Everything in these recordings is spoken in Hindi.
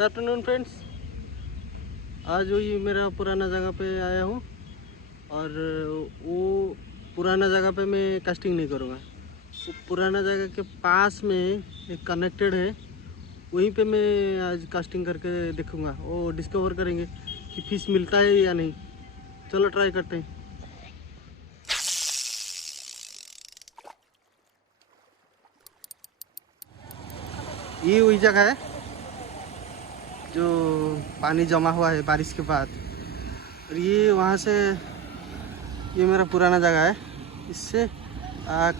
Good afternoon friends. आज वही मेरा पुराना जगह पे आया हूँ और वो पुराना जगह पे मैं कास्टिंग नहीं करूँगा। वो पुराना जगह के पास में एक कनेक्टेड है, वहीं पे मैं आज कास्टिंग करके देखूँगा। वो डिस्कवर करेंगे कि फिश मिलता है या नहीं। चलो ट्राई करते हैं। ये वही जगह है जो पानी जमा हुआ है बारिश के बाद, और ये वहाँ से ये मेरा पुराना जगह है, इससे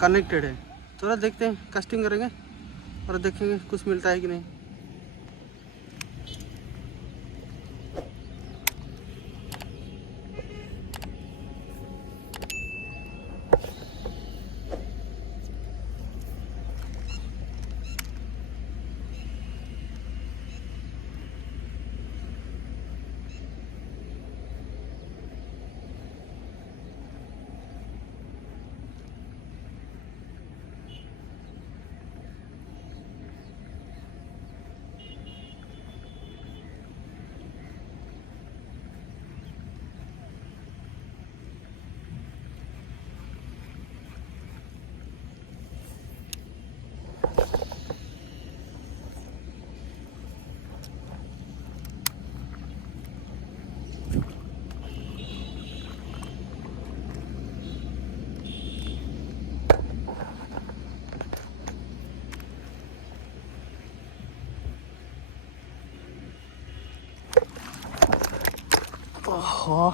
कनेक्टेड है। चलो देखते हैं, कास्टिंग करेंगे और देखेंगे कुछ मिलता है कि नहीं। ओह,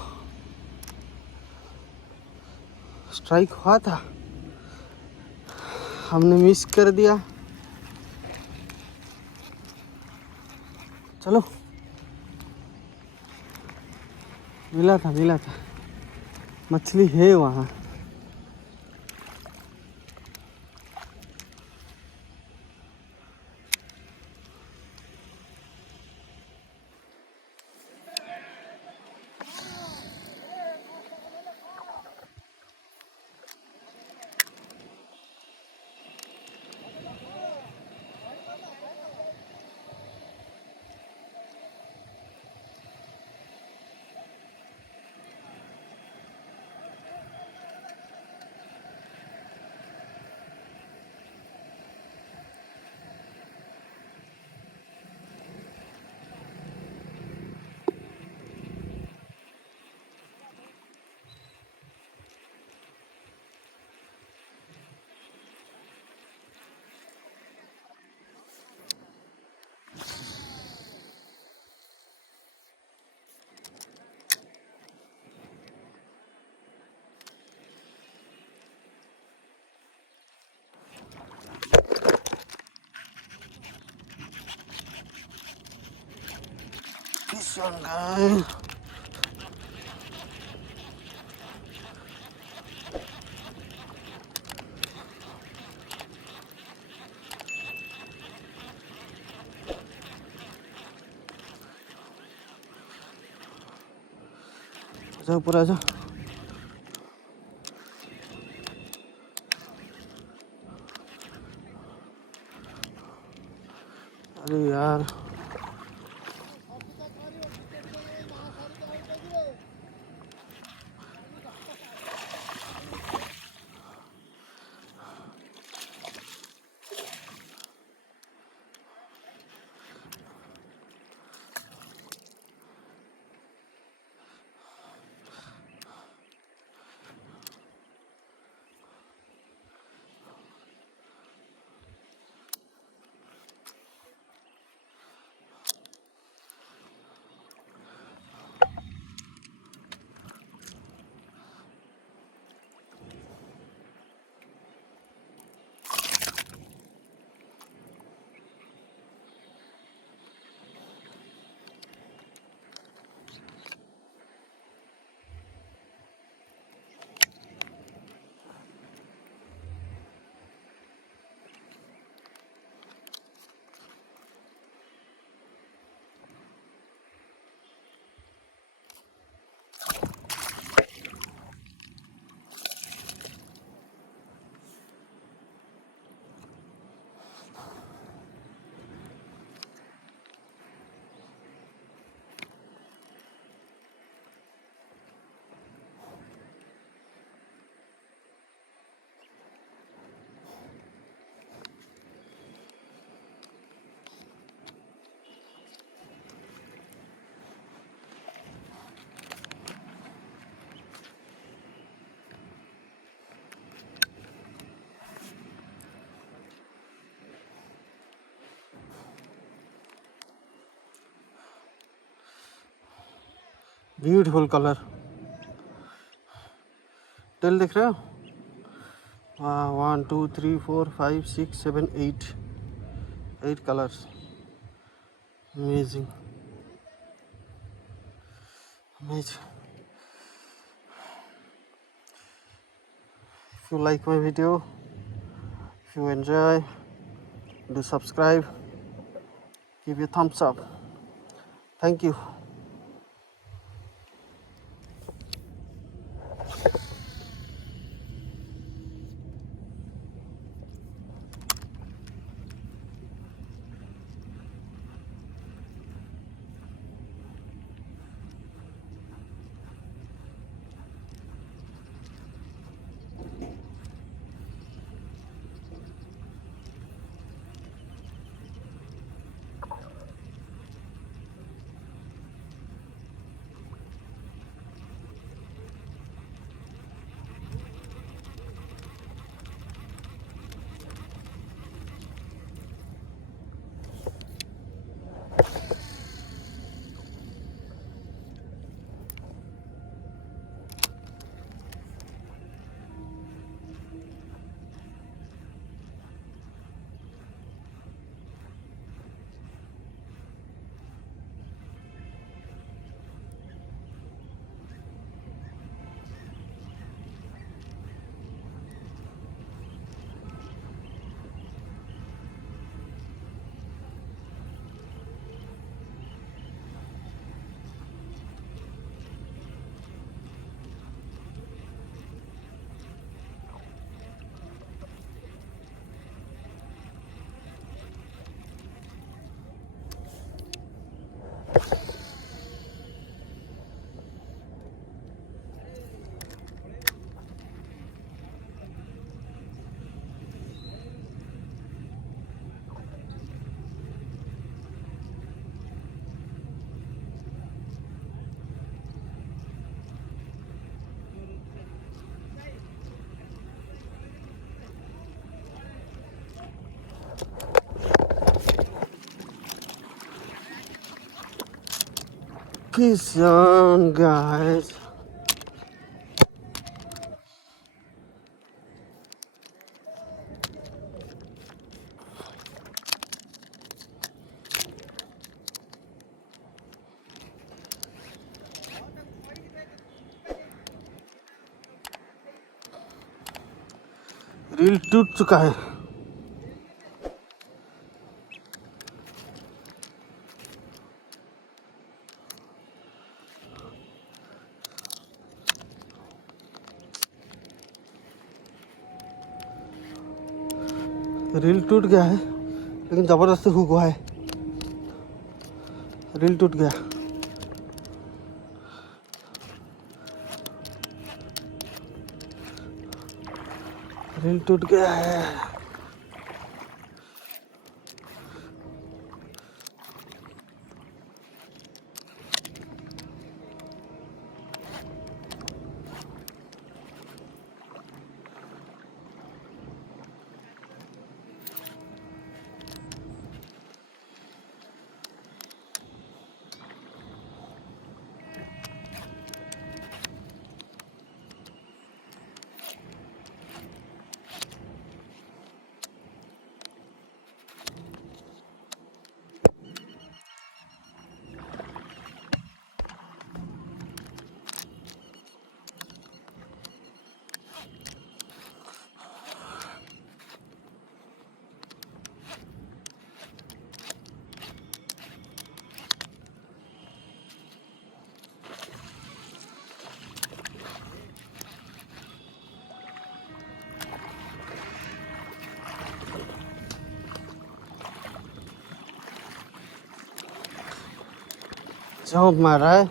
स्ट्राइक हुआ था, हमने मिस कर दिया। चलो, मिला था, मछली है वहाँ। Fish on guy. आजा ऊपर आजा। अरे यार, ब्यूटीफुल कलर। टेल देख रहे हो? 1 2 3 4 5 6 7 8 colours. Amazing amazing. If you like my video, if you enjoy, do subscribe, give a thumbs up. Thank you. Peace on, guys. Reel टूट चुका है। रील टूट गया है, लेकिन जबरदस्ती हुक हुआ है। रील टूट गया। रील टूट गया है। जंप मार रहा है।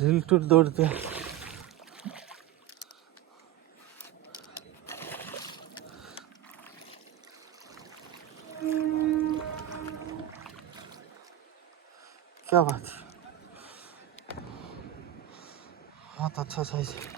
रील टूट दौड़ दिया। क्या बात है, बहुत अच्छा साइज है।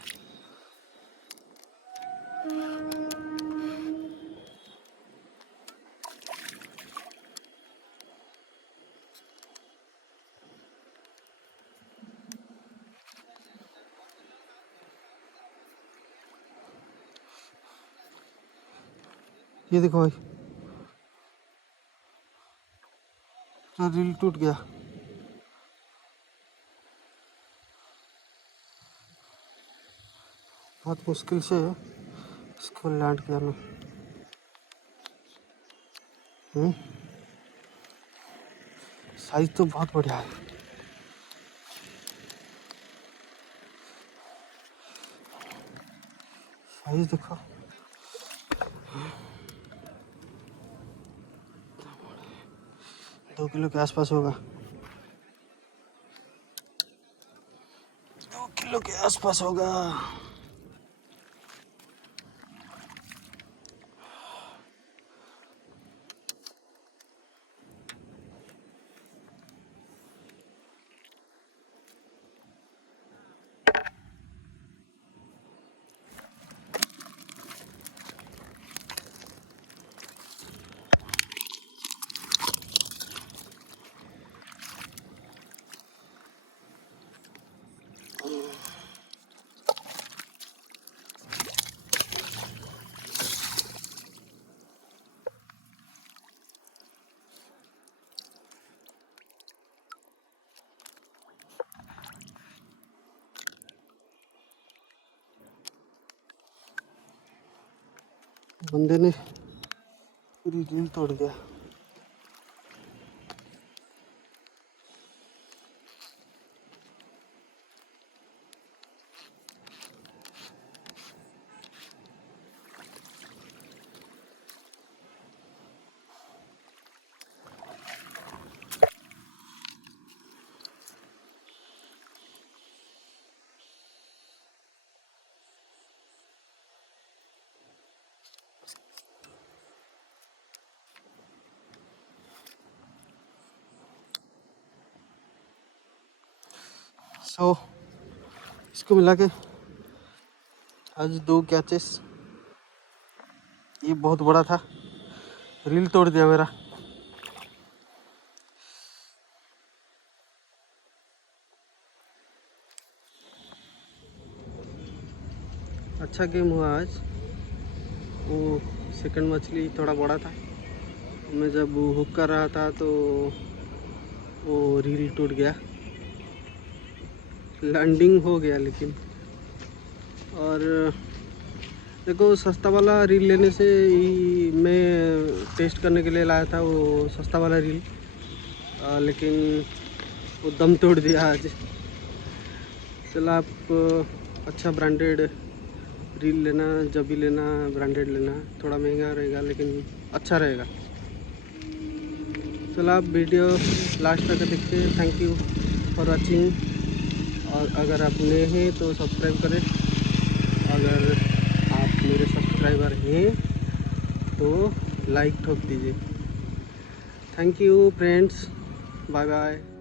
ये देखो भाई, तो रील टूट गया। बहुत मुश्किल से इसको लैंड किया मैं। साइज तो बहुत बढ़िया है। साइज देखो, दो किलो के आसपास होगा। 2 किलो के आसपास होगा। बंदे ने पूरी रील तोड़ दिया। इसको मिला के आज 2 कैचेस। ये बहुत बड़ा था, रील तोड़ दिया मेरा। अच्छा गेम हुआ आज। वो सेकंड मछली थोड़ा बड़ा था, मैं जब हुक कर रहा था तो वो रील टूट गया। लैंडिंग हो गया लेकिन। और देखो, सस्ता वाला रील लेने से ही मैं टेस्ट करने के लिए लाया था वो सस्ता वाला रील, लेकिन वो दम तोड़ दिया आज। चलो, आप अच्छा ब्रांडेड रील लेना, जब भी लेना ब्रांडेड लेना। थोड़ा महंगा रहेगा लेकिन अच्छा रहेगा। चलो, आप वीडियो लास्ट तक देखते हैं। Thank you for watching. और अगर आप नए हैं तो सब्सक्राइब करें। अगर आप मेरे सब्सक्राइबर हैं तो लाइक ठोक दीजिए। Thank you friends, bye bye.